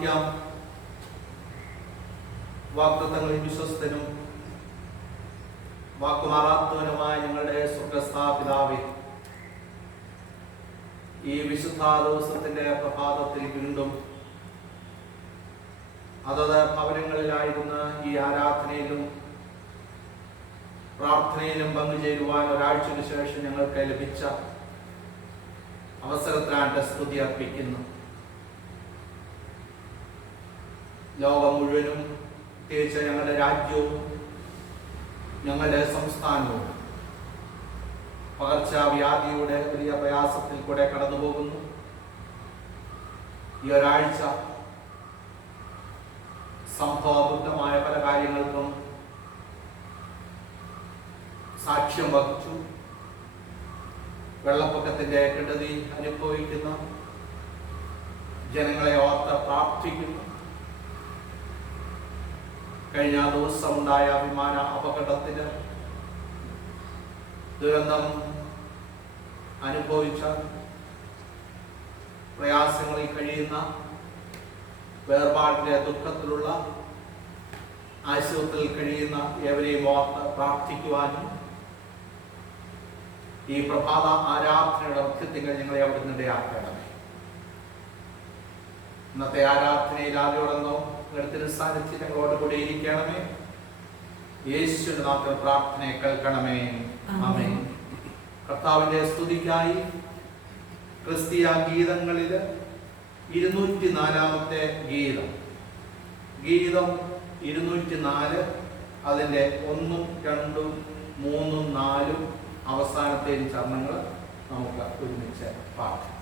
പ്രാർത്ഥിക്കാം. വാഗ്ദത്തങ്ങളിൽ വിശ്വസ്തനും വാക്കുമാറാത്തവനുമായ ഞങ്ങളുടെ സ്വർഗ്ഗസ്ഥപിതാവേ, ഈ വിശുദ്ധ ദിവസത്തിന്റെ പ്രഭാതത്തിൽ വീണ്ടും അതത് ഭവനങ്ങളിലായിരുന്ന ഈ ആരാധനയിലും പ്രാർത്ഥനയിലും പങ്കുചേരുവാൻ ഒരാഴ്ചയ്ക്ക് ശേഷം ഞങ്ങൾക്ക് ലഭിച്ച അവസരത്തിനായിട്ട് സ്തുതി അർപ്പിക്കുന്നു. ലോകം മുഴുവനും, പ്രത്യേകിച്ച് ഞങ്ങളുടെ രാജ്യവും ഞങ്ങളുടെ സംസ്ഥാനവും പകർച്ചവ്യാധിയുടെ വലിയ പ്രയാസത്തിൽ കൂടെ കടന്നു പോകുന്നു. ഈ ഒരാഴ്ച സംഭവബുദ്ധമായ പല കാര്യങ്ങൾക്കും സാക്ഷ്യം വഹിച്ചു. വെള്ളപ്പൊക്കത്തിന്റെ കെടുതി അനുഭവിക്കുന്ന ജനങ്ങളെ ഓർത്ത് പ്രാർത്ഥിക്കുന്നു. കഴിഞ്ഞ ദിവസം ഉണ്ടായ വിമാന അപകടത്തിന് ദുരന്തം അനുഭവിച്ച പ്രയാസങ്ങളിൽ കഴിയുന്ന, വേർപാടിന്റെ ദുഃഖത്തിലുള്ള, ആശുപത്രിയിൽ കഴിയുന്ന ഏവരെയും ഓർത്ത് പ്രാർത്ഥിക്കുവാനും ഈ പ്രഭാത ആരാധനയുടെ മുഖ്യത്തിങ്ങൾ ഞങ്ങളെ അവിടുന്ന് ഇടയാക്കണമേ. ഇന്നത്തെ ആരാധനയിൽ ആരോടെന്നോ എടുത്തിന് സാന്നിധ്യം ഞങ്ങളോട് കൂടെ ഇരിക്കണമേ. യേശുവിന്റെ നാമത്തിൽ പ്രാർത്ഥനയെ കേൾക്കണമേ. ആമേൻ. കർത്താവിന്റെ സ്തുതിക്കായി ക്രിസ്തീയ ഗീതങ്ങളിൽ 204 ഗീതം, ഗീതം 204, അതിൻ്റെ 1, 2, 3, 4 അവസാനത്തെ ചരണങ്ങൾ നമുക്ക് ഒരുമിച്ച് പാടാം.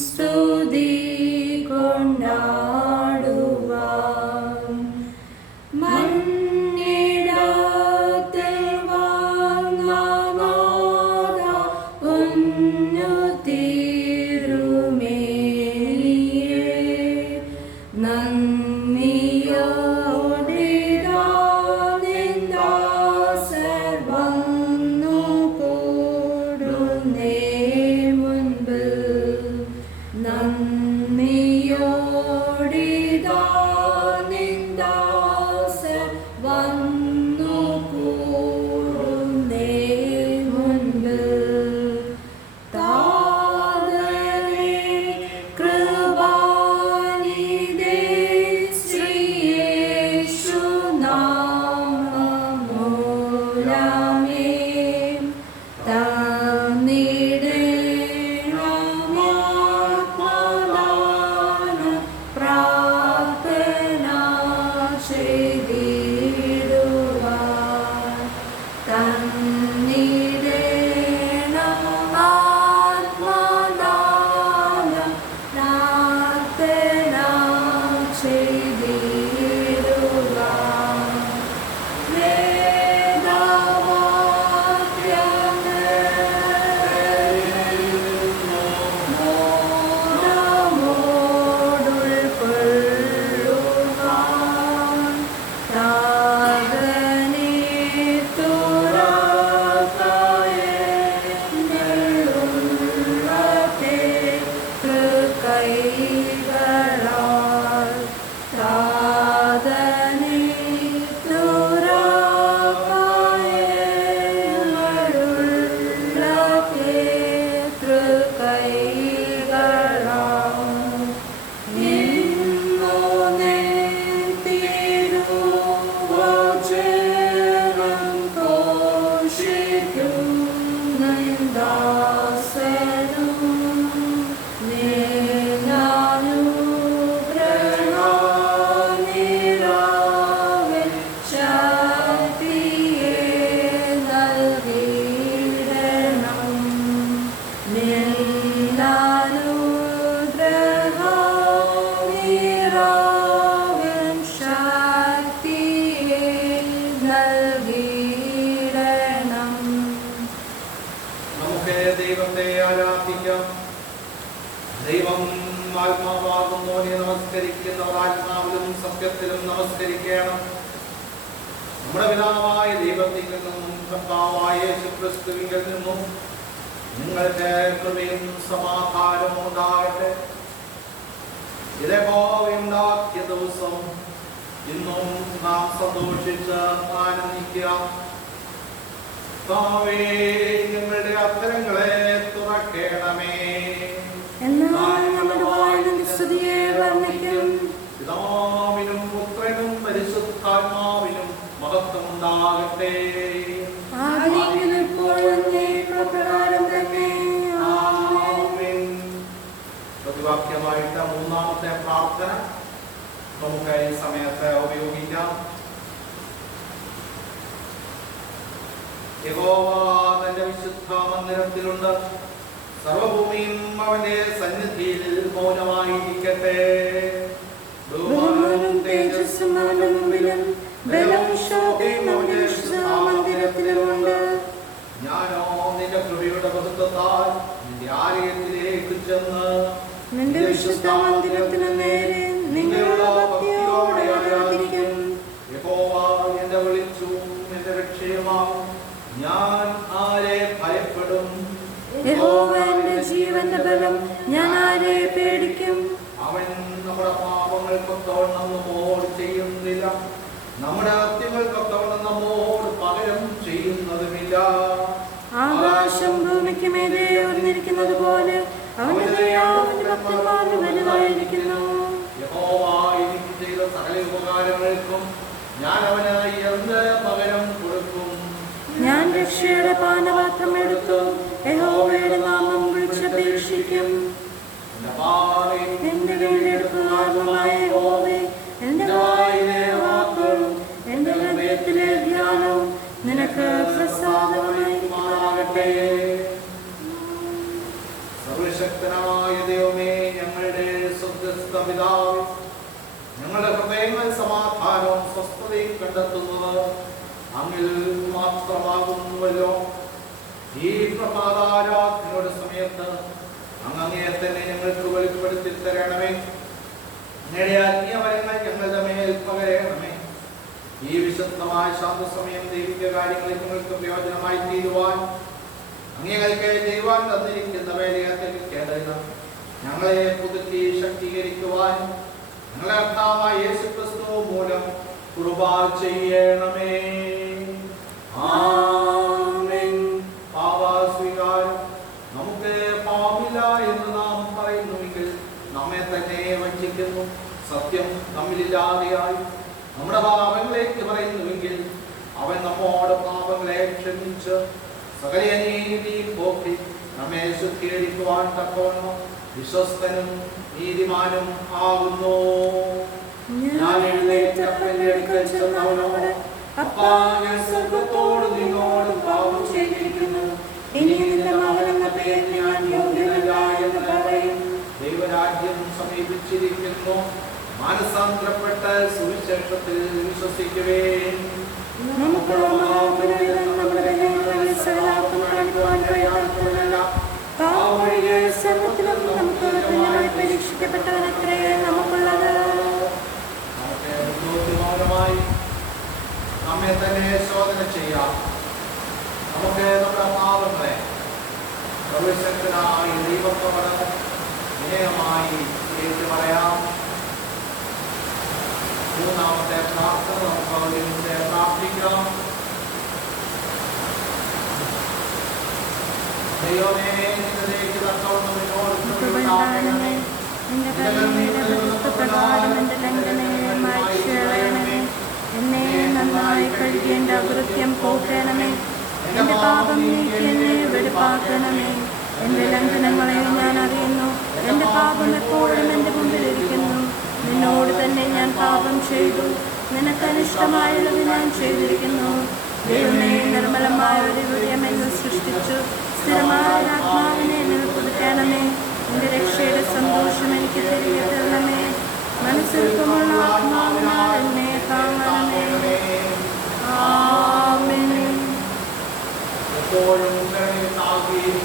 സ്തുതി ആത്മാവാകുന്നവനെ നമസ്കരിക്കുന്നവർ ആത്മാവിലും സത്യത്തിലും നമസ്കരിക്കണം. നമ്മുടെ പിതാവായ ദൈവത്തിൽ നിന്നും കർത്താവായ യേശുക്രിസ്തുവിൽ നിന്നും നിങ്ങൾക്ക് കൃപയും സമാധാനവും ഉണ്ടാകട്ടെ. യഹോവയുണ്ടാക്കിയ ദിവസം ഇന്നും നാം സന്തോഷിച്ച് ആനന്ദിക്കാം. ഞങ്ങളുടെ അത്തരങ്ങളെ തുറക്കണമേ. പിതാവിനും പുത്രനും പരിശുദ്ധാത്മാവിനും മഹത്വം ഉണ്ടാകട്ടെ. പ്രതിവാക്യമായിട്ട് മൂന്നാമത്തെ പ്രാർത്ഥന നമുക്ക് ഈ സമയത്ത് ഉപയോഗിക്കാം. യഹോവ തന്റെ വിശുദ്ധ മന്ദിരത്തിലുണ്ട്. സർവഭൂമിയും അവന്റെ സന്നിധിയിൽ മൗനമായിരിക്കട്ടെ. ഞാനോ നിന്റെ കൃപയുടെ മഹത്വത്താൽ നിന്റെ ആലയത്തിലേക്ക് ചെന്ന് നിന്റെ വിശുദ്ധ മന്ദിരത്തിന് നേരെ നിങ്ങളുടെ ഭക്തിയോടെ ആരാധിക്കും. യഹോവ എന്റെ വെളിച്ചവും എന്റെ രക്ഷയുമാകും. ഞാൻ ആരെ ഭയപ്പെടും? യഹോവ എന്റെ ജീവന്റെ ബലം, ഞാൻ ആരെ പേടിക്കും? അവൻ നമ്മുടെ പാപങ്ങൾക്കൊത്തവണ്ണം നമ്മോട് ചെയ്യുന്നില്ല, നമ്മുടെ അത്യങ്ങൾക്കൊത്തവണ്ണം നമ്മോട് പകരം ചെയ്യുന്നതുമില്ല. ആകാശം ഭൂമിക്ക് മേലെ ഉയർന്നിരിക്കുന്നത് പോലെ അവന്റെ ദയ അവന്റെ ഭക്തന്മാർക്ക് വലുതായിരിക്കുന്നു. യഹോവ എനിക്ക് ചെയ്ത സകല ഉപകാരങ്ങൾക്കും ഞാൻ അവന് എന്ത് പകരം കൊടുക്കും? ഞാൻ രക്ഷയുടെ പാനപാത്രം എടുത്തു യഹോവയുടെ നാമം വിളിച്ചപേക്ഷിക്കും. എന്റെ വീണ്ടെടുപ്പുകാരനായ യഹോവേ, എന്റെ വായിലെ വാക്കുകളും എന്റെ ഹൃദയത്തിലെ ധ്യാനവും നിനക്ക് പ്രസാദമായിരിക്കട്ടെ. സർവശക്തനായ ദൈവമേ, ഞങ്ങളുടെ സ്വർഗ്ഗസ്ഥ പിതാവേ, ഞങ്ങളുടെ ഹൃദയങ്ങൾ സമാധാനവും സ്വസ്ഥതയും കണ്ടെത്തുന്നത് അങ്ങിൽ മാത്രമാകുന്നുവല്ലോ. ഈ പ്രഭാതാരാധനയുടെ സമയത്ത് അങ്ങേ തന്നെ ഞങ്ങൾക്ക് വെളിപ്പെടുത്തി തരണമേ. അങ്ങയുടെ ആത്മീയവരങ്ങൾ ഞങ്ങളുടെ മേൽ പകരണമേ. ഈ വിശുദ്ധമായ ശാന്തസമയം ദൈവിക കാര്യങ്ങളിൽ നിങ്ങൾക്ക് പ്രയോജനമായി തീരുവാൻ അങ്ങേക്ക് ചെയ്യുവാൻ തന്നിരിക്കുന്ന വേലയെ തെളിയിക്കേണ്ടതിന് ഞങ്ങളെ പുതുക്കി ശക്തീകരിക്കുവാൻ ഞങ്ങളെ കർത്താവായ യേശുക്രിസ്തു മൂലം കൃപ ചെയ്യണമേ. ആമേൻ. പാപസ്വീകാരം. നമുക്ക് പാപില്ല എന്ന് നാം പറയുന്നുവെങ്കിൽ നമ്മെ തന്നെ വഞ്ചിക്കുന്നു. സത്യം നമ്മിലില്ലാതെയായി നമ്മുടെ പാപങ്ങളേക്ക് പറയുന്നുവെങ്കിൽ അവൻ നമ്മോട് പാപങ്ങളെ ക്ഷമിച്ച് സകല അനീതിയും പോക്കി നമ്മെ ശുദ്ധീകരിക്കുവാൻ തക്കവണ്ണം വിശ്വസ്തനും നീതിമാനും ആകുന്നു. ഞാൻ എഴുന്നേറ്റപ്പന്റെ അടുക്കൽ ചെന്നവനോട്, അപ്പാ, ഞാൻ സ്വർഗ്ഗത്തോട് നിന്നോട് പാപം ചെയ്തിരിക്കുന്നു, ഇനി നിന്റെ മകനെന്ന പേരിൽ ഞാൻ യോഗ്യനല്ല എന്ന് പറയും. ദൈവരാജ്യം സമീപിച്ചിരിക്കുന്നു. മാനസാന്തരപ്പെട്ട സുവിശേഷത്തിൽ വിശ്വസിക്കുവേൻ. നമുക്കുള്ള മഹാപുരോഹിതൻ നമ്മുടെ ബലഹീനതകളിൽ സകലാർക്കും കാണിക്കുവാൻ കഴിയാത്തവനല്ല. പാവമൊഴികെ സർവ്വത്തിലും നമുക്ക് തുല്യമായി പരീക്ഷിക്കപ്പെട്ടവനത്രേ നമുക്കുള്ളത്. നമ്മെ തന്നെ ശോധന ചെയ്യാം. നമുക്ക് നമ്മുടെ പാപങ്ങളെ സർവശക്തനായ ദൈവത്തോട് വിനയമായി ഏറ്റുപറയാം. മൂന്നാമത്തെ പ്രാർത്ഥന നമുക്ക് ഒരുമിച്ച് പ്രാർത്ഥിക്കാം. ദൈവമേ, നിന്നിലേക്ക് തക്കവണ്ണം എന്നോട് കൃപയുണ്ടാകണമേ. നിന്റെ കരുണയുടെ പ്രകാരം എന്റെ ലംഘനങ്ങളെ മായ്ച്ചുകളയണമേ. എന്നെ നന്നായി കഴുകി എന്റെ അകൃത്യം പോക്കണമേ. എന്റെ പാപം നീക്കി എന്നെ വെടിപ്പാക്കണമേ. എന്റെ ലംഘനങ്ങളെ ഞാൻ അറിയുന്നു. എന്റെ പാപം എപ്പോഴും എന്റെ മുമ്പിലിരിക്കുന്നു. നിന്നോട് തന്നെ ഞാൻ പാപം ചെയ്തു. നിനക്ക് അനിഷ്ടമായുള്ളത് ഞാൻ ചെയ്തിരിക്കുന്നു. ദൈവമേ, നിർമ്മലമായ ഒരു ഹൃദയം എന്നെ സൃഷ്ടിച്ചു. സ്ഥിരമായ ആത്മാവിനെ എന്നിൽ പുതുക്കണമേ. എന്റെ രക്ഷയുടെ സന്തോഷം എനിക്ക് തിരികെ തരണമേ. മനസ്സിൽക്കുമുള്ള ആത്മാവിനാൽ എന്നെ താങ്ങണമേ. ആമേൻ. എപ്പോഴും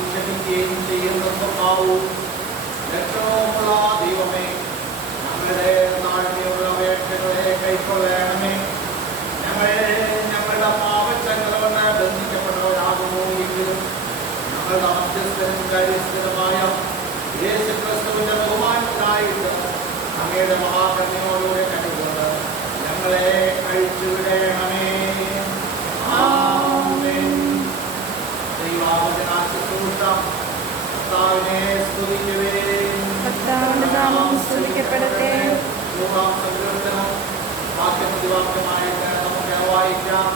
ക്ഷമിക്കുകയും ചെയ്യുന്ന സ്വഭാവവും ലക്ഷണവുമുള്ള ദൈവം അങ്ങയുടെ മഹാകരുണയോടുകൂടെ കണ്ടുകൊണ്ട് ഞങ്ങളെ അഴിച്ചുവിടണമേ. ആമേൻ. ദൈവവചന ശുശ്രൂഷ കർത്താവിനെ സ്തുതിക്കുവിൻ. കർത്താവിന്റെ നാമം സ്തുതിക്കപ്പെടട്ടെ. മൂന്നാം സങ്കീർത്തനം വാക്യപ്രതിവാക്യമായിട്ട് നമുക്ക് വായിക്കാം.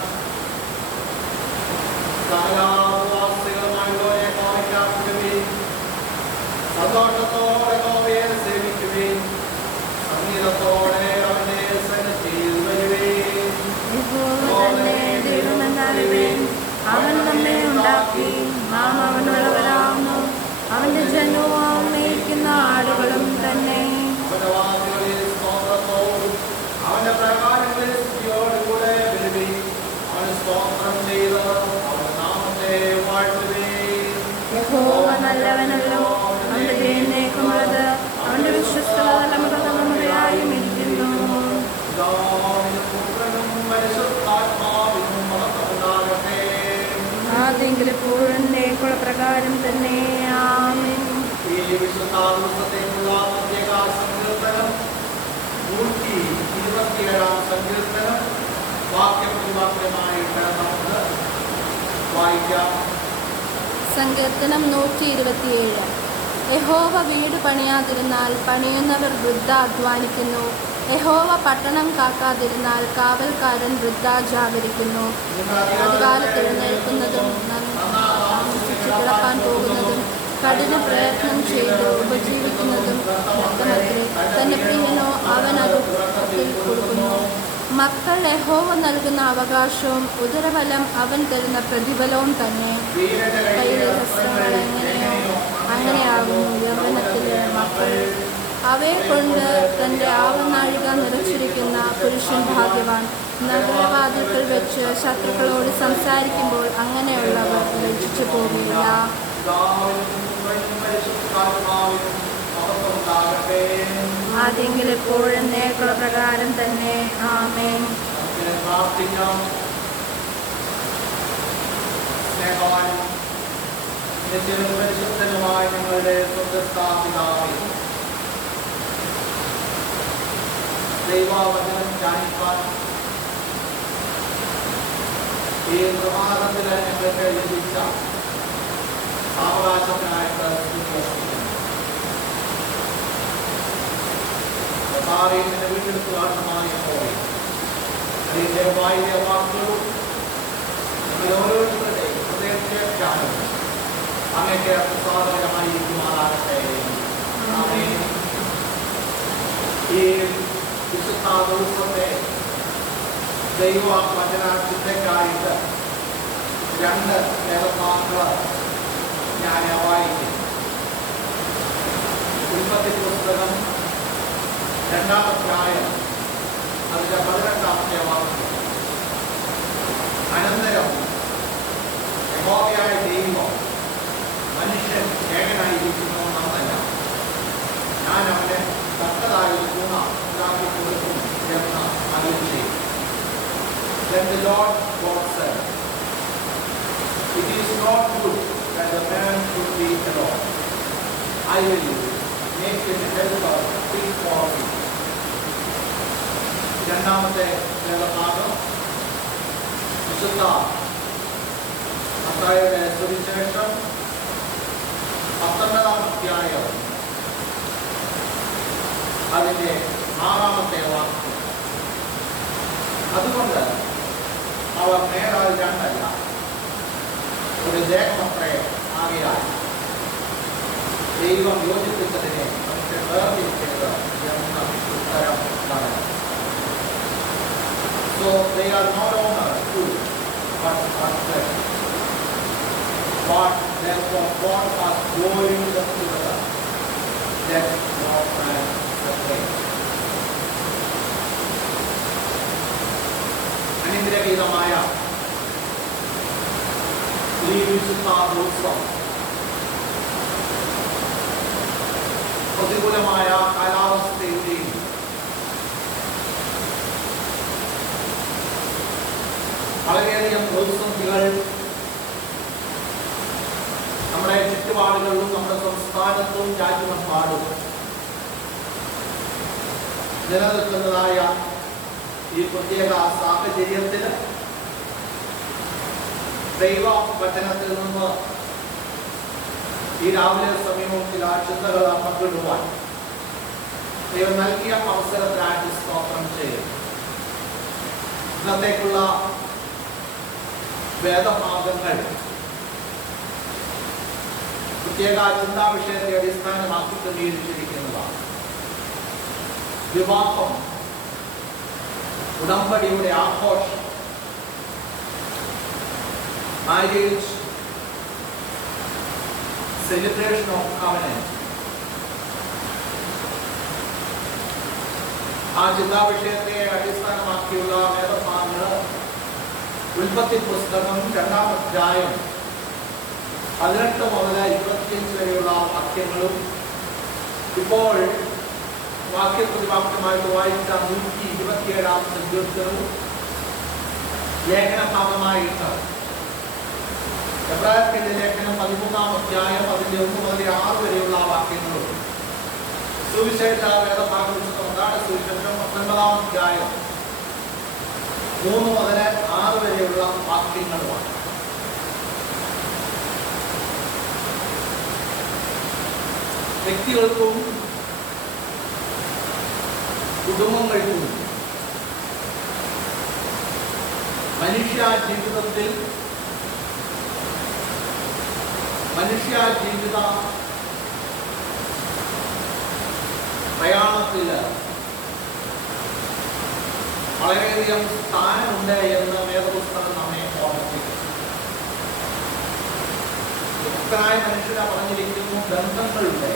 സകലാവാസികളുമായുള്ളവരെ കാണിക്കാപ്പെടുകയും സന്തോഷത്തോടെ യഹോവയെ സേവിക്കുകയും സംഗീതത്തോടെ അവന്റെ സന്നിധിയിൽ വരുകയും യഹോവ തന്നെ ദൈവമെന്നറിയുവിൻ. അവൻ നമ്മെ ഉണ്ടാക്കി, നാം അവനുള്ളവരാകുന്നു. അവന്റെ ജനവും അവൻ മേയ്ക്കുന്ന ആടുകളും തന്നെ. അവന്റെ വാക്കുകളിൽ സ്തോത്രത്തോടും അവന്റെ പ്രകാരങ്ങളിൽ സ്തുതിയോടുകൂടെ വരുകയും അവന് സ്തോത്രം ചെയ്ത് അവന്റെ നാമത്തെ വാഴ്ത്തുകയും. യഹോവ നല്ലവനല്ലോ, അവന്റെ ദൈവനേക്കുമുള്ളത് അവന്റെ വിശ്വസ്തത തലമുറ തലമുറയായും ഇരിക്കുന്നു. പിതാവിനും പുത്രനും പരിശുദ്ധാത്മാവിനും മഹത്വമുണ്ടാകട്ടെ. ആദ്യമെങ്കിലും എപ്പോഴും നേക്കുള്ള പ്രകാരം തന്നെ. ആമേൻ. ഈ വിശുദ്ധാത്മത്തേക്കുള്ള പ്രത്യേക സങ്കീർത്തനം 127 സങ്കീർത്തനം വാക്യപ്രതിവാക്യമായിട്ട് നമുക്ക് വായിക്കാം. സങ്കീർത്തനം 127. യഹോവ വീട് പണിയാതിരുന്നാൽ പണിയുന്നവർ വൃദ്ധ അധ്വാനിക്കുന്നു. യഹോവ പട്ടണം കാക്കാതിരുന്നാൽ കാവൽക്കാരൻ വൃദ്ധ ജാഗരിക്കുന്നു. അധികാലത്ത് എഴുന്നേൽക്കുന്നതും താമസിച്ച് കിടക്കാൻ പോകുന്നതും കഠിന പ്രയത്നം ചെയ്ത് ഉപജീവിക്കുന്നതും വ്യക്തമത്രേ. തന്റെ പ്രിയനോ അവൻ അത് വൃത്തത്തിൽ കൊടുക്കുന്നു. മക്കൾ യഹോവ നൽകുന്ന അവകാശവും ഉദരഫലം അവൻ തരുന്ന പ്രതിഫലവും തന്നെ. കയ്യിലെ വസ്ത്രങ്ങൾ എങ്ങനെയോ അങ്ങനെയാകുന്നു യൗവനത്തിലെ മക്കൾ. അവയെ കൊണ്ട് തൻ്റെ ആവനാഴിക നിറച്ചിരിക്കുന്ന പുരുഷൻ ഭാഗ്യവാൻ. നഗരവാതിൽക്കൽ വെച്ച് ശത്രുക്കളോട് സംസാരിക്കുമ്പോൾ അങ്ങനെയുള്ളവർ ലജ്ജിച്ചു പോകില്ല. ആദ്യമെങ്കിലും എപ്പോഴും നേക്കുള്ള പ്രകാരം തന്നെ. ആമേൻ. പ്രാർത്ഥിക്കാം. സ്നേഹവാനും നിത്യവും പരിശുദ്ധനുമായ ഞങ്ങളുടെ സ്വർഗ്ഗസ്ഥപിതാവേ, ദൈവവചനം ധ്യാനിക്കാൻ ഈ പ്രഭാതത്തിൽ ഞങ്ങൾക്ക് ലഭിച്ച അവകാശത്തിനായിട്ട് കർത്താവിന്റെ വീണ്ടെടുക്കുവാനുമായി പോയി അതിന്റെ വായിലെ വാക്കുകളും നമ്മൾ ഓരോരുത്തരുടെയും ഹൃദയത്തെ ധ്യാനം അങ്ങേക്ക് പ്രസാദകരമായിരിക്കുമാറാകട്ടെ. ആമേൻ. ഈ വിശുദ്ധ ദിവസത്തെ ദൈവ വചനാർത്ഥത്തെക്കായിട്ട് 2 വേദഭാഗങ്ങൾ ഞാൻ വായിക്കും. ഉൽപ്പത്തി പുസ്തകം 2-ാം അധ്യായം അതിന്റെ 18-ാമത്തെ വാക്യം. അനന്തരം യഹോവയായ ദൈവം മനുഷ്യൻ ഏകനായിരിക്കുന്നു എന്നല്ല, ഞാൻ അവനെ തക്കതായ ഗുണ ഉണ്ടാക്കി കൊടുക്കും എന്ന് അറിയിച്ചു. Then the Lord God said, "It is not good that the man should be alone. I will make him a helper fit for him." രണ്ടാമത്തെ വേദഭാഗം വിശുദ്ധ മത്തായിയുടെ സുവിശേഷം 19-ാം അധ്യായം അതിന്റെ 6-ാമത്തെ വാക്യം. അതുകൊണ്ട് അവർ നേരാൽ 2 അല്ല, ഒരു ദേഹമത്രേ ആകയാൽ ദൈവം യോജിപ്പിച്ചതിനെ മനുഷ്യൻ വേർതിരിക്കരുത് എന്ന ഉത്തരം പറഞ്ഞു. So they are no longer two, but are flesh. What therefore God has joined together, let no man separate. അനുഗ്രഹീതമായ ഈ വിശുദ്ധ ദിവസം പ്രതികൂലമായ കാലാവസ്ഥയുടെയും വളരെയധികം പ്രതിസന്ധികൾ നമ്മുടെ ചുറ്റുപാടുകളിലും നമ്മുടെ സംസ്ഥാനത്തും രാജ്യമെമ്പാടും നിലനിൽക്കുന്നതായ ഈ പ്രത്യേക സാഹചര്യത്തിൽ ദൈവവചനത്തിൽ നിന്ന് ഈ രാവിലെ സമയവും ചില ചിന്തകൾ പങ്കിടുവാൻ ദൈവം നൽകിയ അവസരത്തിനായിട്ട് സ്തോത്രം ചെയ്യും. ഇന്നത്തേക്കുള്ള വേദഭാഗങ്ങൾ പ്രത്യേക ചിന്താ വിഷയത്തെ അടിസ്ഥാനമാക്കി ക്രമീകരിച്ചിരിക്കുന്നതാണ്. വിവാഹം, ഉടമ്പടിയുടെ ആഘോഷം, മാരേജ്, celebration of covenant. ആ ചിന്താ വിഷയത്തെ അടിസ്ഥാനമാക്കിയുള്ള വേദഭാഗങ്ങൾ ഉൽപ്പത്തി പുസ്തകം 2-ാം അധ്യായം 18 മുതൽ 25 വരെയുള്ള വാക്യങ്ങളും ഇപ്പോൾ വാക്യപ്രതിവാക്യമായിട്ട് വായിച്ച 127-ാം സങ്കീർത്തനവും ലേഖനഭാഗമായിട്ട് എബ്രായർക്കെഴുതിയ ലേഖനം 13-ാം അധ്യായം അതിന്റെ 1 മുതൽ 6 വരെയുള്ള വാക്യങ്ങളും സുവിശേഷ വേദഭാഗം സുവിശേഷം 19-ാം അധ്യായം 3 മുതൽ 6 വരെയുള്ള വാക്യങ്ങളുമാണ്. വ്യക്തികൾക്കും കുടുംബങ്ങൾക്കും മനുഷ്യ ജീവിത പ്രയാണത്തിൽ വളരെയധികം സ്ഥാനമുണ്ട് എന്ന് വേദപുസ്തകം നമ്മെ ഓർമ്മിപ്പിക്കുന്നു. ഭക്തനായ മനുഷ്യരെ പറഞ്ഞിരിക്കുന്നു, ബന്ധങ്ങളുടെ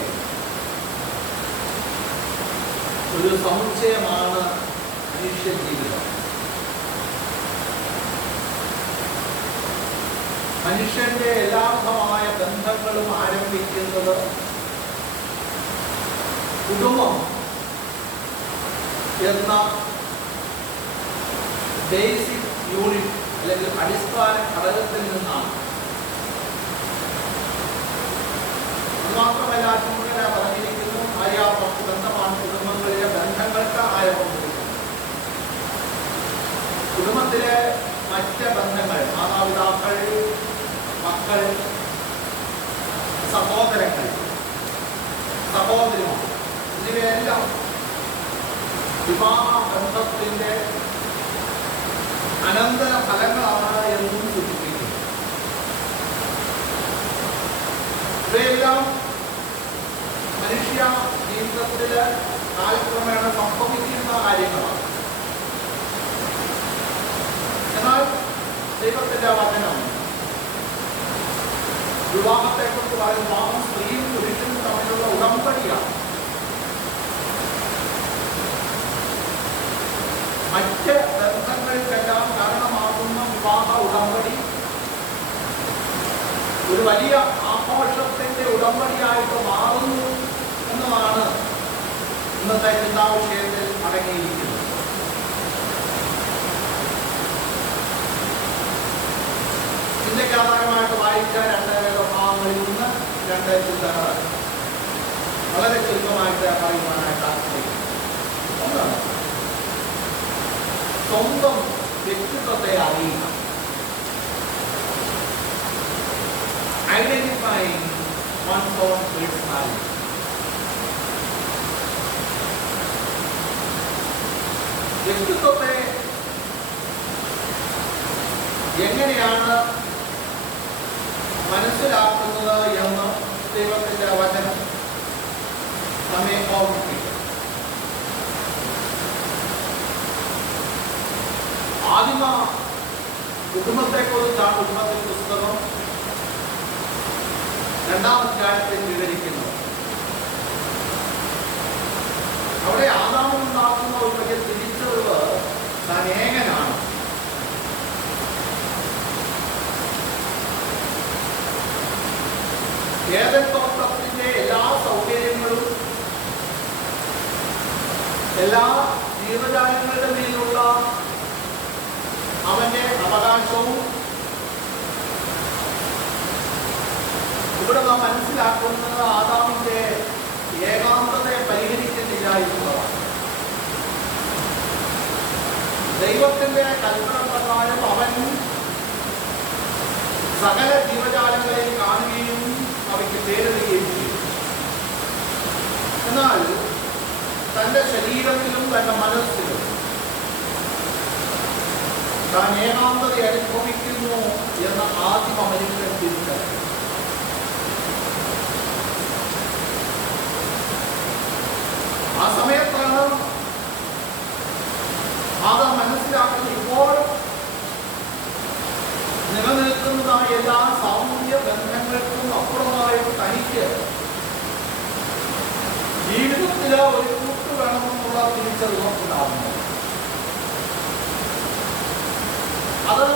ഒരു സമുച്ചയമാണ് മനുഷ്യ ജീവിതം. മനുഷ്യന്റെ എല്ലാവിധമായ ബന്ധങ്ങളും ആരംഭിക്കുന്നത് കുടുംബം എന്ന ബേസിക് യൂണിറ്റ് അല്ലെങ്കിൽ അടിസ്ഥാന ഘടകത്തിൽ നിന്നാണ്. അതുമാത്രമല്ല, ചുമതല പറഞ്ഞിരിക്കുന്നു, ആയാപത്ത് ബന്ധമാണ് കുടുംബങ്ങളിലെ ബന്ധങ്ങൾക്ക് ആരംഭിക്കുന്നത്. കുടുംബത്തിലെ മറ്റ് ബന്ധങ്ങൾ, മാതാപിതാക്കൾ, മക്കൾ, സഹോദരങ്ങൾ, സഹോദരിമാർ, എന്നിവയെല്ലാം വിവാഹ ബന്ധത്തിന്റെ അനന്തര ഫലങ്ങളാണ് എന്നും സൂചിപ്പിക്കുന്നു. ഇവയെല്ലാം മനുഷ്യ ജീവിതത്തിൽ കാലക്രമേണ സംഭവിക്കുന്ന കാര്യങ്ങളാണ്. എന്നാൽ ദൈവത്തിന്റെ വചനം വിവാഹത്തെക്കുറിച്ച് പറയുന്ന വിവാഹം സ്ത്രീയും പുരുഷനും തമ്മിലുള്ള ഉടമ്പടിയാണ്. മറ്റ് ബന്ധങ്ങൾക്കെല്ലാം കാരണമാകുന്ന വിവാഹ ഉടമ്പടി ഒരു വലിയ ആഘോഷത്തിന്റെ ഉടമ്പടിയായിട്ട് മാറുന്നു എന്നതാണ് ഇന്നത്തെ ചിന്താവിഷയത്തിൽ അടങ്ങിയിരിക്കുന്നത്. ചിന്തയ്ക്ക് ആധാരമായിട്ട് വായിച്ച 2 വേദഭാഗങ്ങളിൽ നിന്ന് 2 ചിന്തകൾ വളരെ ചുരുക്കമായിട്ട് പറയുവാനായിട്ട് ആഗ്രഹിക്കുന്നു. ഒന്നാണ് സ്വന്തം വ്യക്തിത്വത്തെ അറിയുക. Identifying one's own personality. വ്യക്തിത്വത്തെ എങ്ങനെയാണ് മനസ്സിലാക്കുന്നത് എന്ന് ദൈവത്തിന്റെ വചനം നമ്മെ ഓർമ്മിപ്പിക്കും. ആദിമ കുടുംബത്തെക്കുറിച്ചാണ് ഉൽപ്പത്തി പുസ്തകം 2-ാം അധ്യായത്തിൽ വിവരിക്കുന്നത്. അവിടെ ആദാമുണ്ടാക്കുന്ന ഒരു വലിയ തിരിച്ചറിവ് താൻ ഏകനാണ്. ഏദൻ തോട്ടത്തിന്റെ എല്ലാ സൗകര്യങ്ങളും എല്ലാ ജീവജാലങ്ങളുടെ മേലുള്ള അവന്റെ അവകാശവും ഇവിടെ നാം മനസ്സിലാക്കുന്നത് ആദാമിന്റെ ഏകാന്തതയെ പരിഹരിക്കുന്നില്ല എന്നുള്ളതാണ്. ദൈവത്തിന്റെ കൽപ്പന പ്രകാരം അവൻ സകല ജീവജാലങ്ങളെയും കാണുകയും അവയ്ക്ക് പേരിടുകയും ചെയ്തു. എന്നാൽ തന്റെ ശരീരത്തിലും തന്റെ മനസ്സിലും താൻ ഏകാന്തത അനുഭവിക്കുന്നു എന്ന ആദ്യം മനുഷ്യൻ തിരിച്ചറിഞ്ഞു. ആ സമയത്താണ് അത് മനസ്സിലാക്കുന്നത് ഇപ്പോൾ നിലനിൽക്കുന്നതായ എല്ലാ സാമൂഹ്യ ബന്ധങ്ങൾക്കും അപ്പുറമായിട്ട് തനിക്ക് ജീവിതത്തിൽ ഒരു കൂട്ട് വേണമെന്നുള്ള തിരിച്ചറിവ് ഉണ്ടാകുന്നു. അത്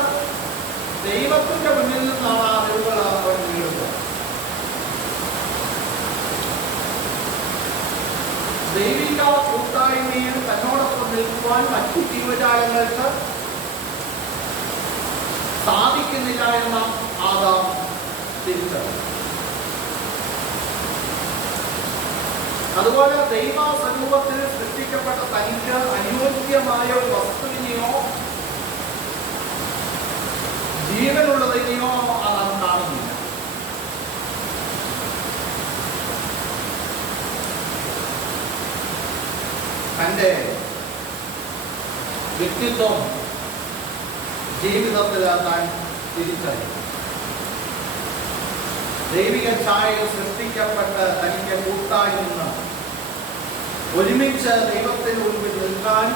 ദൈവത്തിന്റെ മുന്നിൽ നിന്നാണ് ആ അറിവുകൾ അവൻ വീഴുന്നത്. ദൈവിക കൂട്ടായ്മയിൽ തന്നോടൊപ്പം നിൽക്കുവാൻ മറ്റു ജീവജാലങ്ങൾക്ക് സാധിക്കുന്നില്ല എന്ന ആദാം തിരിച്ചറിഞ്ഞു. അതുപോലെ ദൈവ സ്വരൂപത്തിൽ സൃഷ്ടിക്കപ്പെട്ട തനിക്ക് അനുയോജ്യമായ ഒരു വസ്തുവിനെയോ ജീവനുള്ളതിനെയോ അതാം കാണുന്നില്ല. തൻ്റെ വ്യക്തിത്വം ജീവിതത്തിൽ താൻ തിരിച്ചറിയും. ദൈവിക ഛായയിൽ സൃഷ്ടിക്കപ്പെട്ട് തനിക്ക് കൂട്ടായി നിന്ന് ഒരുമിച്ച് ദൈവത്തിന് മുൻപിൽ നിൽക്കാൻ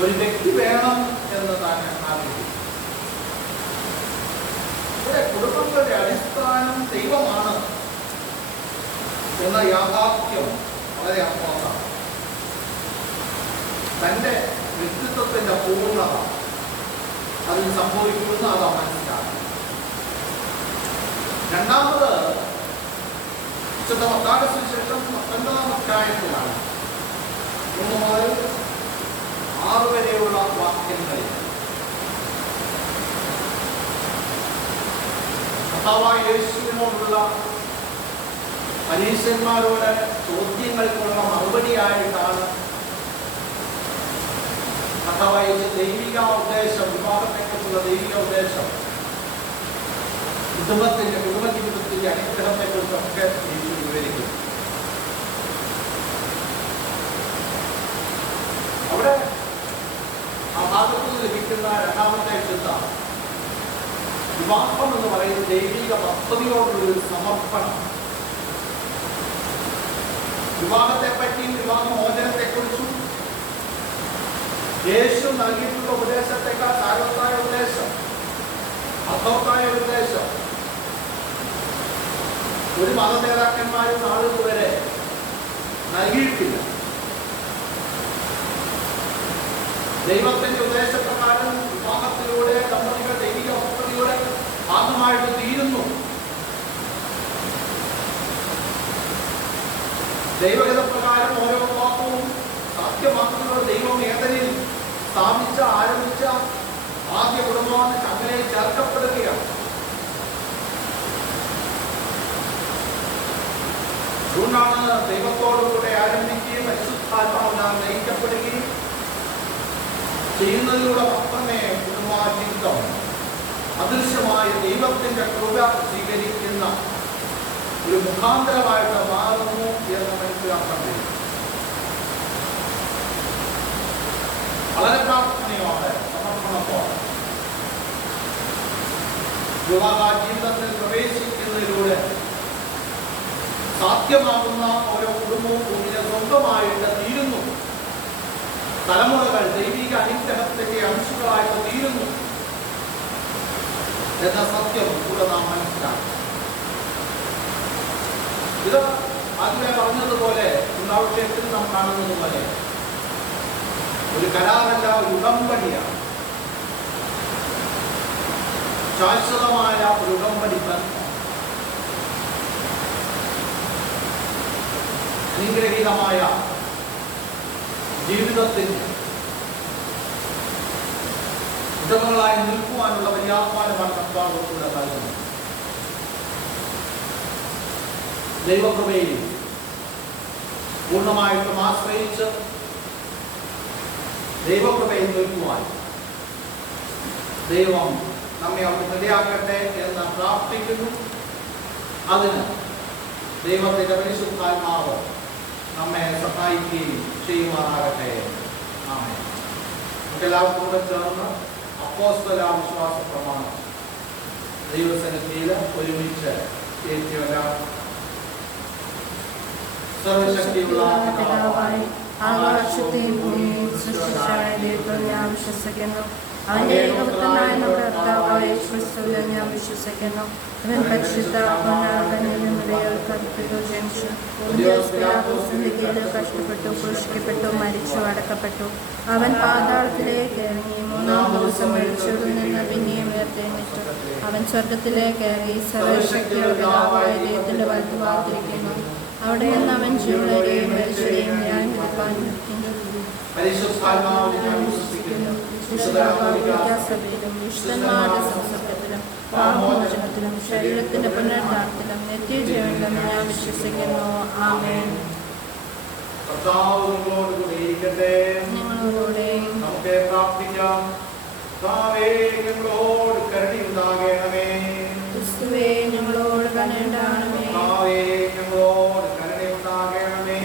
ഒരു വ്യക്തി വേണം എന്ന് താൻ ആഗ്രഹിക്കുന്നു. ഇവിടെ കുടുംബങ്ങളുടെ അടിസ്ഥാനം ദൈവമാണ് എന്ന യാഥാർത്ഥ്യം വളരെ അർത്ഥമാണ്. തൻ്റെ വ്യക്തിത്വത്തിന്റെ പൂർണ്ണത അതിൽ സംഭവിക്കുന്ന അത് മനസ്സിലാക്കും. രണ്ടാമത് വിശുദ്ധ മത്തായിയുടെ സുവിശേഷം 19-ാം അധ്യായത്തിലാണ് 1 മുതൽ 6 വരെയുള്ള വാക്യങ്ങളിൽ കർത്താവായ യേശുവിനോടുള്ള പരീശന്മാരോട് ചോദ്യങ്ങൾക്കുള്ള മറുപടിയായിട്ടാണ് കർത്താവായ ദൈവിക ഉദ്ദേശം, വിവാഹത്തെക്കുറിച്ചുള്ള ദൈവിക ഉദ്ദേശം, കുടുംബ ജീവിതത്തിന്റെ അനുഗ്രഹത്തെക്കുറിച്ചൊക്കെ വിവരിക്കും. അവിടെ ആ ഭാഗത്ത് നിന്ന് ലഭിക്കുന്ന രണ്ടാമത്തെ ചിന്ത, വിവാഹം എന്ന് പറയുന്നത് ദൈവിക പദ്ധതിയോടുള്ളൊരു സമർപ്പണം. വിവാഹത്തെപ്പറ്റിയും വിവാഹമോചനത്തെക്കുറിച്ചും യേശു നൽകിയിട്ടുള്ള ഉപദേശത്തെക്കാൾ സാരവത്തായ ഉപദേശം, അർത്ഥവത്തായ ഉപദേശം ഒരു മത നേതാക്കന്മാരും നാളിതുവരെ നൽകിയിട്ടില്ല. ദൈവത്തിന്റെ ഉപദേശപ്രകാരം വിവാഹത്തിലൂടെ ദമ്പതികൾ ദൈവിക പദ്ധതിയുടെ ഭാഗമായിട്ട് തീരുന്നു. ദൈവഹിതപ്രകാരം ഓരോ വിവാഹവും സാധ്യമാക്കുന്നതോടെ ദൈവം ഏതനിൽ സ്ഥാപിച്ച ആരംഭിച്ച ആദ്യ കുടുംബമാണ് ചങ്ങലയിൽ ചേർക്കപ്പെടുകയാണ്. അതുകൊണ്ടാണ് ദൈവത്തോടുകൂടെ ആരംഭിക്കുകയും പരിശുദ്ധാത്മാവിനാൽ നയിക്കപ്പെടുകയും ചെയ്യുന്നതിലൂടെ മാത്രമേ കുടുംബജീവിതം അദൃശ്യമായ ദൈവത്തിന്റെ കൃപ സ്വീകരിക്കുന്ന ഒരു മുഖാന്തരമായിട്ട് മാറുന്നു എന്ന് മനസ്സിലാക്കാൻ കഴിയും. വളരെ പ്രാർത്ഥനയോടെ സമർപ്പണത്തോടെ വിവാഹ ജീവിതത്തിൽ പ്രവേശിക്കുന്നതിലൂടെ സാധ്യമാകുന്ന ഓരോ കുടുംബവും ഇതിനെ സ്വന്തമായിട്ട് തീരുന്നു. തലമുറകൾ ദൈവിക അനുഗ്രഹത്തിന്റെ അംശങ്ങളായിട്ട് തീരുന്നു എന്ന സത്യം കൂടെ നാം മനസ്സിലാക്കും. ഇത് ആദ്യമേ പറഞ്ഞതുപോലെ ചിന്താവിഷയത്തിൽ നാം കാണുന്നത് പോലെ ഒരു കരാറല്ല, ഒരു ഉടമ്പടിയാണ്. ശാശ്വതമായ ഒരു ഉടമ്പടി ബന്ധം, അനുഗ്രഹീതമായ ജീവിതത്തിന് ഉടമകളായി നിൽക്കുവാനുള്ള വലിയാഹ്വാനമാണ് കർത്താവിലൂടെ നൽകുന്നത്. ദൈവകൃപയിൽ പൂർണ്ണമായിട്ടും ആശ്രയിച്ച് ദൈവകൃപയിൽ നിൽക്കുവാൻ ദൈവം നമ്മെ അവിടുന്ന് ഇടയാക്കട്ടെ എന്ന് പ്രാർത്ഥിക്കുന്നു. അതിന് ദൈവത്തിന്റെ പരിശുദ്ധാത്മാവ് നമ്മെ സഹായിക്കുകയും ചെയ്യുവാനാകട്ടെ. ആമേൻ. എല്ലാവർക്കും കൂടെ ചേർന്ന് അപ്പോസ്തല വിശ്വാസ പ്രമാണം ദൈവസന്നിധിയിൽ ഒരുമിച്ച് ഏറ്റുവരാം. സർവശക്തിയുള്ള പിതാവായി ആകാശത്തെയും ഭൂമിയെയും സൃഷ്ടിച്ചായ ദൈവത്തിൽ ഞാൻ വിശ്വസിക്കുന്നു. അവന്റെ ഏകപുത്രനായ നമ്മുടെ കർത്താവായ യേശുക്രിസ്തുവിൽ ഞാൻ വിശ്വസിക്കുന്നു. അവൻ പരിശുദ്ധാത്മാവിനാൽ ജനിച്ചു, പിലാത്തോസിന്റെ കീഴിൽ കഷ്ടപ്പെട്ടു, ക്രൂശിക്കപ്പെട്ടു, മരിച്ചു, അടക്കപ്പെട്ടു. അവൻ പാതാളത്തിലേക്ക് ഇറങ്ങി, മൂന്നാം ദിവസം മരിച്ചതിൽ നിന്ന് പിന്നെയും ഉയർത്തെഴുന്നേറ്റു. അവൻ സ്വർഗത്തിലേക്ക് ഇറങ്ങി സർവശക്തിയുള്ള പിതാവായ ദൈവത്തിന്റെ വലത്തുഭാഗത്തിരിക്കുന്നു. അവിടെ നിന്ന് അവൻ ജീവനെയും മരിച്ചവരെയും ന്യായം വിധിപ്പാനിരിക്കുന്നു. സഭയിലും വിശുദ്ധന്മാരുടെ സംസർഗത്തിലും പാപമോചനത്തിലും ശരീരത്തിന്റെ പുനരുദ്ധാനത്തിലും നിത്യജീവനിലും ഞാൻ വിശ്വസിക്കുന്നു. ആമേൻ. ഞങ്ങളോടുകൂടെ നമുക്ക് പ്രാർത്ഥിക്കാം. ഞങ്ങളോട് കരുണയുണ്ടാകണമേ. ക്രിസ്തുവേ ഞങ്ങളോട് കരുണയുണ്ടാകണമേ. ഞങ്ങളോട് കരുണയുണ്ടാകണമേ.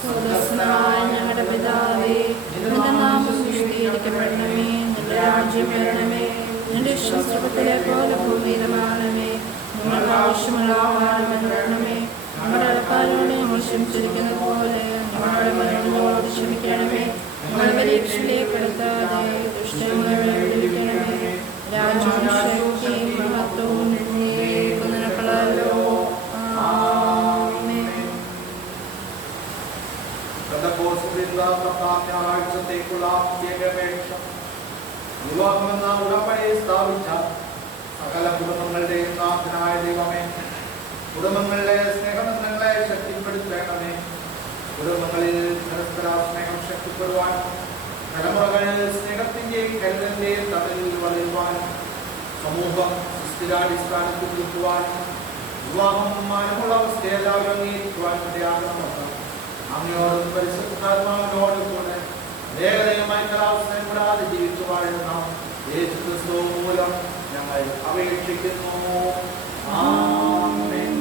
സ്വർഗ്ഗസ്ഥനായ ഞങ്ങളുടെ പിതാവേ, നിന്റെ നാമം വിശുദ്ധീകരിക്കപ്പെടണമേ. നിന്റെ രാജ്യം വരണമേ. നിന്റെ ഇഷ്ടം സ്വർഗ്ഗത്തിലെ പോലെ ഭൂമിയിലുമാകണമേ. ഞങ്ങൾക്ക് ആവശ്യമുള്ള ആഹാരം തരണമേ. ഞങ്ങളുടെ അടക്കാരോട് ഞങ്ങൾ ക്ഷമിച്ചിരിക്കുന്നത് പോലെ ഞങ്ങളുടെ മരണങ്ങളോട് ക്ഷമിക്കണമേ. ഞങ്ങളുടെ പരീക്ഷയിലേക്ക് എടുക്കാതെ ദുഷ്ടങ്ങളെ വിടുവിക്കണമേ. രാജ്യവും ശക്തിയും മഹത്വവും നിനക്കുള്ളതല്ലോ. ആമേൻ. ഞായറാഴ്ചത്തേക്കുള്ള അപേക്ഷ വിവാഹമെന്ന ഉടമ്പടിയെ സ്ഥാപിച്ച സകല കുടുംബങ്ങളുടെയും നാഥനായ ദൈവമേ, കുടുംബങ്ങളുടെ സ്നേഹബന്ധങ്ങളെ ശക്തിപ്പെടുത്തണമേ. കുടുംബങ്ങളിൽ പരസ്പര സ്നേഹം ശക്തിപ്പെടുവാനും തലമുറകളിൽ സ്നേഹത്തിന്റെയും കരുതലിന്റെയും തമ്മിൽ വളരുവാനും സമൂഹം സ്ഥിരാടിസ്ഥാനത്തിൽ നിൽക്കുവാനും വിവാഹം മാനമുള്ള അവസ്ഥയെ എല്ലാവരും അംഗീകരിക്കുവാനും ഇടയാകണമെന്ന് അങ്ങയോടും പരിശുദ്ധാത്മാവിനോടും കൂടെ ഏകദൈവമായി കലാവസ്ഥയും കൂടാതെ ജീവിച്ചു വാഴുന്ന യേശുക്രിസ്തു മൂലം ഞങ്ങൾ അപേക്ഷിക്കുന്നു. ആമേൻ.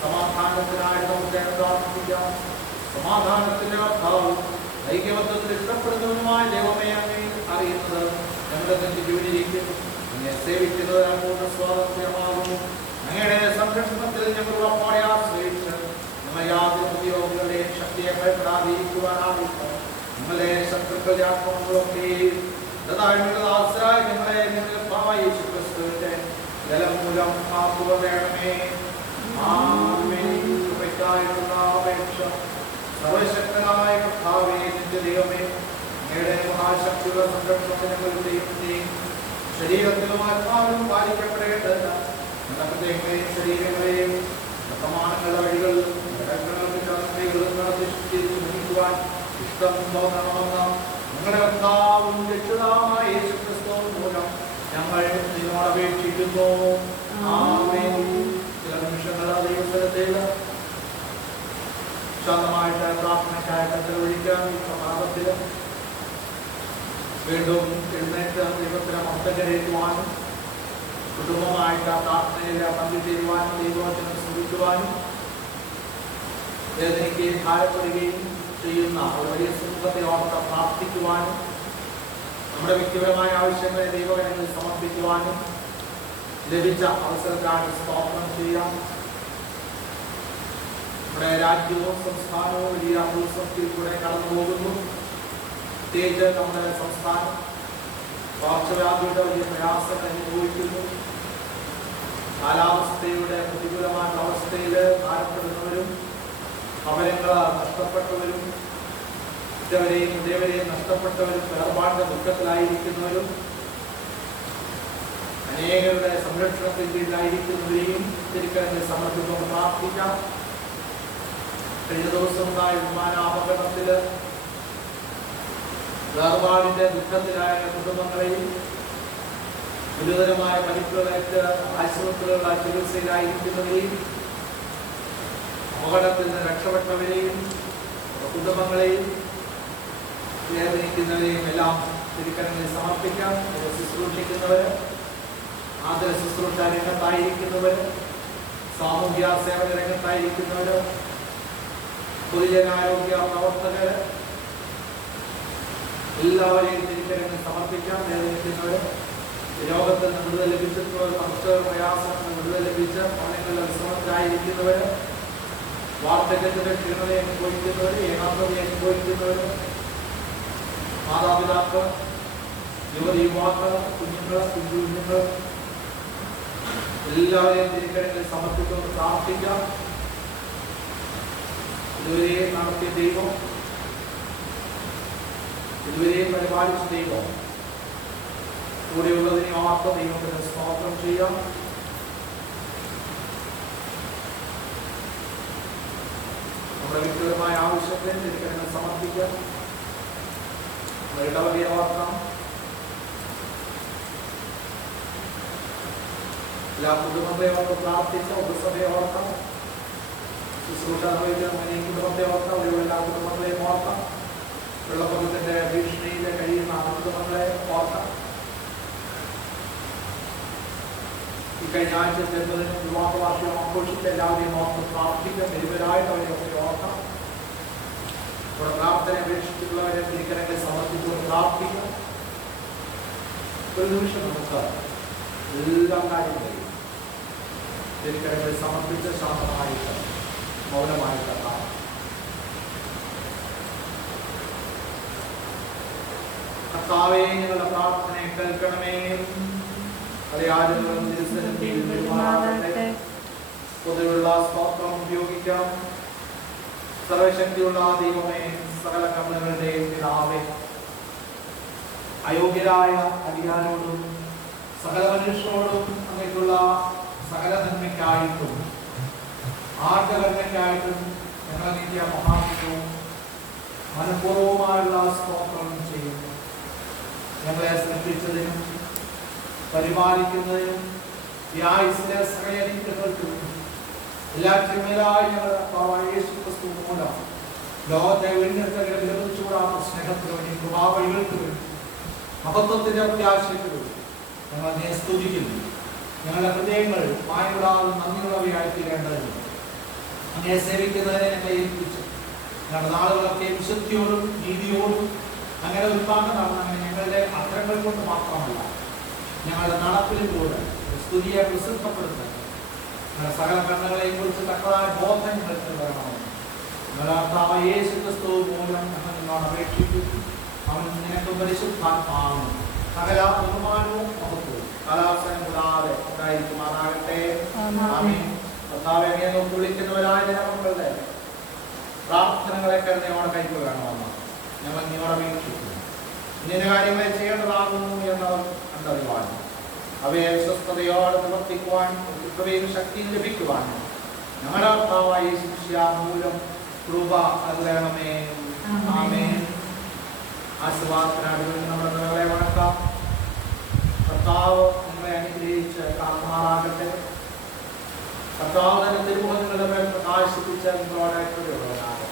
സമാധാനത്തിനായി നമുക്ക് പ്രാർത്ഥിക്കാം. സമാധാനത്തിന്റെ അഭാവം ഐക്യമത്വത്തിൽ ഇഷ്ടപ്പെടുന്നതുമായ ദൈവമേ, അങ്ങേ അറിയുന്നത് ഞങ്ങളുടെ നെഞ്ചിക്ക് വിടിയിരിക്കുന്നു. അങ്ങെ സേവിക്കുന്നത് ഞങ്ങളുടെ സ്വാതന്ത്ര്യമാകുന്നു. അങ്ങയുടെ സംരക്ഷണത്തിൽ ഞങ്ങൾ ഉറപ്പോടെ ആശ്രയിച്ച് നമ്മൾ യാതൊരു ഉദ്യോഗങ്ങളുടെയും ശക്തിയെ ഭയപ്പെടാതിരിക്കുവാനാവില്ല. നിങ്ങളെ ശത്രുക്കളുടെ ആക്രമണങ്ങളൊക്കെ ഞങ്ങളെ യേശുക്രിസ്തുവിന്റെ ജലം മൂലം കാക്കുക വേണമേ. കൃപയ്ക്കായുള്ള അപേക്ഷ സർവശക്തനായ കർത്താവേ, നിന്റെ ദൈവമേ, അങ്ങയുടെ മഹാശക്തിയുള്ള സംരക്ഷണത്തിന് ഞങ്ങളുടെയും ശരീരത്തിലും ആത്മാവിലും പാലിക്കപ്പെടേണ്ടത് ഞങ്ങളുടെ ശരീരങ്ങളെയും വർത്തമാനങ്ങളുടെ വഴികളിൽ നിർമ്മിക്കുവാൻ ഇഷ്ടം തോന്നണമെന്ന് ഞങ്ങളുടെ കർത്താവും രക്ഷിതാവായ യേശുക്രിസ്തു മൂലം ഞങ്ങൾ നിന്നോട് അപേക്ഷിക്കുന്നു. ആമേൻ. ചില നിമിഷങ്ങൾ ദൈവസ്ഥലത്തിൽ ശാന്തമായിട്ട് പ്രാർത്ഥനയ്ക്കായിട്ട് ചെലവഴിക്കാൻ പ്രഭാതത്തിൽ വീണ്ടും എഴുന്നേറ്റ് ദൈവത്തിന് മഹത്വം കരയറ്റുവാനും കുടുംബമായിട്ട് പ്രാർത്ഥനയിൽ പങ്കുചേരുവാനും ദൈവവചനം ശ്രമിക്കുവാനും വേദനയ്ക്ക് ഭാരപ്പെടുകയും ചെയ്യുന്ന ഒരു വലിയ സമൂഹത്തെ ഓർത്ത് പ്രാർത്ഥിക്കുവാനും നമ്മുടെ വ്യക്തിപരമായ ആവശ്യങ്ങളെ ദൈവകരങ്ങളിൽ സമർപ്പിക്കുവാനും ലഭിച്ച അവസരത്തിനായിട്ട് സ്തോത്രം ചെയ്യാം. നമ്മുടെ രാജ്യവും സംസ്ഥാനവും വലിയ പ്രതിസന്ധിയിൽ കൂടെ കടന്നു പോകുന്നു. പ്രത്യേകിച്ച് നമ്മുടെ സംസ്ഥാനം പകർച്ചവ്യാധിയുടെ വലിയ പ്രയാസങ്ങൾ അനുഭവിക്കുന്നു. കാലാവസ്ഥയുടെ പ്രതികൂലമായ അവസ്ഥയിൽ ഭാരപ്പെടുന്നവരും ഭവനങ്ങൾ നഷ്ടപ്പെട്ടവരും ഇതവരെയും നഷ്ടപ്പെട്ടവരും വേർപാടിന്റെ ദുഃഖത്തിലായിരിക്കുന്നവരും അനേകരുടെ സംരക്ഷണത്തിൽ കീഴിലായിരിക്കുന്നവരെയും തിരിക്കരങ്ങൾ സമർപ്പിച്ചുകൊണ്ട് പ്രാർത്ഥിക്കാം. കഴിഞ്ഞ ദിവസമുണ്ടായ വിമാനാപകടത്തിൽ വേർപാടിന്റെ ദുഃഖത്തിലായ കുടുംബങ്ങളെയും ഗുരുതരമായ പരിക്കുകളേറ്റ് ആശുപത്രികളുടെ ചികിത്സയിലായിരിക്കുന്നവരെയും അപകടത്തിൽ നിന്ന് രക്ഷപ്പെട്ടവരെയും കുടുംബങ്ങളെയും വേദനിക്കുന്നവരെയും എല്ലാം തിരുക്കരങ്ങളിൽ സമർപ്പിക്കാം. ശുശ്രൂഷിക്കുന്നവർ, ആദര ശുശ്രൂഷ രംഗത്തായിരിക്കുന്നവർ, സാമൂഹ്യ സേവന രംഗത്തായിരിക്കുന്നവർ, പൊതുജനാരോഗ്യ പ്രവർത്തകർ, എല്ലാവരെയും തിരുക്കരങ്ങളിൽ സമർപ്പിക്കാം. വേദനിക്കുന്നവർ, രോഗത്തിൽ നിന്ന് വിടുതൽ ലഭിച്ചിട്ടുള്ളവർ, കർഷക പ്രയാസത്തിൽ നിന്ന് വിടുതൽ ലഭിച്ച് ഭവനങ്ങളിൽ വിശ്രമത്തിലായിരിക്കുന്നവർ, വാർദ്ധക്യത്തിന്റെ ക്ഷീണതയെ അനുഭവിക്കുന്നവർ, ഏകാന്തതയെ അനുഭവിക്കുന്നവർ, മാതാപിതാക്കൾ, യുവതി യുവാക്കൾ, കുഞ്ഞുങ്ങൾ, കുഞ്ഞുങ്ങൾ എല്ലാവരെയും തിരുക്കരങ്ങളിൽ സമർപ്പിച്ചുകൊണ്ട് പ്രാർത്ഥിക്കാം. ഇതുവരെ നടത്തിയ ദൈവം, ഇതുവരെ പരിപാലിച്ച ദൈവം, കൂടെയുള്ളതിനെ ഓർത്ത് ദൈവത്തിന് സ്തോത്രം ചെയ്യാം. നമ്മുടെ വ്യക്തിപരമായ ആവശ്യത്തെ തിരുക്കരങ്ങളിൽ സമർപ്പിക്കാം. ഇടവകയെ ഓർക്കാം. എല്ലാ കുടുംബങ്ങളെ ഓർത്ത് പ്രാർത്ഥിച്ച ഉപസഭയെ ഓർക്കാം. ശുശ്രൂഷ നിർവഹിക്കുന്ന കുടുംബത്തെ ഓർക്കാം. അവിടെയുള്ള എല്ലാ കുടുംബങ്ങളെയും ഓർക്കാം. വെള്ളപ്പൊക്കത്തിന്റെ ഭീഷണിയിൽ കഴിയുന്ന ആ കുടുംബങ്ങളെ ഓർക്കാം. ഈ കഴിഞ്ഞ ആഴ്ച ചെറുതിനും വിവാഹ വാർഷികം ആഘോഷിച്ച എല്ലാവരെയും ഓർത്ത് പ്രാർത്ഥിക്കാം. നിരവരായിട്ട് അവരെയൊക്കെ ഓർക്കാം. ഇവിടെ പ്രാർത്ഥന അപേക്ഷിച്ചിട്ടുള്ളവരെ തിരുക്കരങ്ങളിൽ സമർപ്പിച്ചുകൊണ്ട് പ്രാർത്ഥിക്കാം. ഒരു നിമിഷം നമുക്ക് എല്ലാ കാര്യങ്ങളെയും തിരുക്കരങ്ങളിൽ സമർപ്പിച്ച് ശാന്തമായിട്ട് മൗനമായിട്ട് കർത്താവേ, ഞങ്ങളുടെ പ്രാർത്ഥനയെ കേൾക്കണമേ. പൊതുവെയുള്ള സ്തോത്രം ഉപയോഗിക്കാം. സർവശക്തിയുള്ള ദൈവമേ, സകല കണ്ണുകളുടെയും പിതാവേ, അയോഗ്യരായ അടിയാരോടും സകല മനുഷ്യരോടും അങ്ങേക്കുള്ള സകല നന്മയ്ക്കായിട്ടും ആർദ്രകന്മയ്ക്കായിട്ടും ഞങ്ങൾ നീക്കിയ മഹാത്മ്യവും മനഃപൂർവ്വമായുള്ള സ്തോത്രം ചെയ്യുന്നു. ഞങ്ങളെ സ്നേഹിച്ചതിനും പരിപാലിക്കുന്നതിനും ഈ ആയുസ്സിലെ സകലങ്ങൾക്കും എല്ലാറ്റിനും മേലായി ഞങ്ങളുടെ യേശു ക്രിസ്തു മൂലം ലോകത്തെ വീണ്ടെടുത്തവരെ വിലപിച്ചുകൂടാത്ത സ്നേഹത്തിന് വേണ്ടി കൃപാവഴികൾക്ക് വേണ്ടി മഹത്വത്തിന്റെ പ്രത്യാശയ്ക്ക് വേണ്ടി ഞങ്ങൾ അതിനെ സ്തുതിക്കുന്നു. ഞങ്ങളുടെ ഹൃദയങ്ങൾ മായകൂടാതെ നന്ദിയുള്ളവയായി തീരേണ്ടതിന് അങ്ങനെ സേവിക്കുന്നതിനെ ഞങ്ങളെ ഏൽപ്പിച്ചു. ഞങ്ങളുടെ നാളുകളൊക്കെ വിശുദ്ധിയോടും നീതിയോടും അങ്ങനെ ഉൽപ്പാദനം നടന്ന ഞങ്ങളുടെ അത്രങ്ങൾ കൊണ്ട് മാത്രമല്ല, ഞങ്ങളുടെ നടപ്പിലൂടെ സ്തുതിയെ പ്രസിദ്ധപ്പെടുത്താൻ ഞങ്ങളുടെ സകല കണ്ണുകളെയും കുറിച്ച് തക്കതായ ബോധം ഞങ്ങൾക്ക് വരണമെന്ന് ഞങ്ങളുടെ യേശു ക്രിസ്തു മൂലം ഞങ്ങൾ നിന്നോട് അപേക്ഷിക്കുന്നു. അവൻ നിനക്ക് പരിശുദ്ധാത്മാവും സകല ബഹുമാനവും മഹത്വവും കലാവസരം കൂടാതെ ഉണ്ടായിരിക്കുമാറാകട്ടെ. കർത്താവേ, അങ്ങയെ നോക്കി വിളിക്കുന്നവരായ ജനമക്കളുടെ പ്രാർത്ഥനകളെ കരുണയോടെ കൈക്കൊള്ളണമെന്ന് ഞങ്ങൾ നിങ്ങളെ അപേക്ഷിക്കുന്നു. ഇന്ന കാര്യങ്ങളെ ചെയ്യേണ്ടതാകുന്നു എന്നവർ കണ്ടറിവാനും അവയെ സ്വസ്ഥതയോടെ നിവർത്തിക്കുവാൻ കൃപയും ശക്തിയും ലഭിക്കുവാനും ഞങ്ങളുടെ കർത്താവായ യേശുമിശിഹാ മൂലം കൃപ നൽകണമേ. ആമേൻ. ആശീർവാദത്തിനായി നമ്മുടെ നിലകളെ വണക്കാം. കർത്താവ് നിങ്ങളെ അനുഗ്രഹിച്ച് കാക്കുമാറാകട്ടെ. കർത്താവ് തന്നെ തിരുമുഖങ്ങളുടെ മേൽ പ്രകാശിപ്പിച്ച് നിങ്ങളോടെ കൂടെയുള്ളവനാകട്ടെ.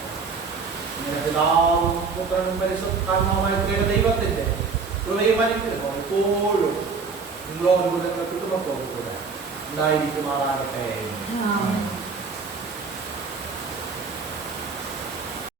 ഇങ്ങനെ പിതാവും പുത്രനും പരിശുദ്ധാത്മാവുമായ ദൈവത്തിന്റെ കൃപയും അനുഗ്രഹവും എപ്പോഴും നിങ്ങളോടുകൂടെ നിങ്ങളുടെ കുടുംബത്തോടു കൂടെ ഉണ്ടായിരിക്കുമാറാകട്ടെ.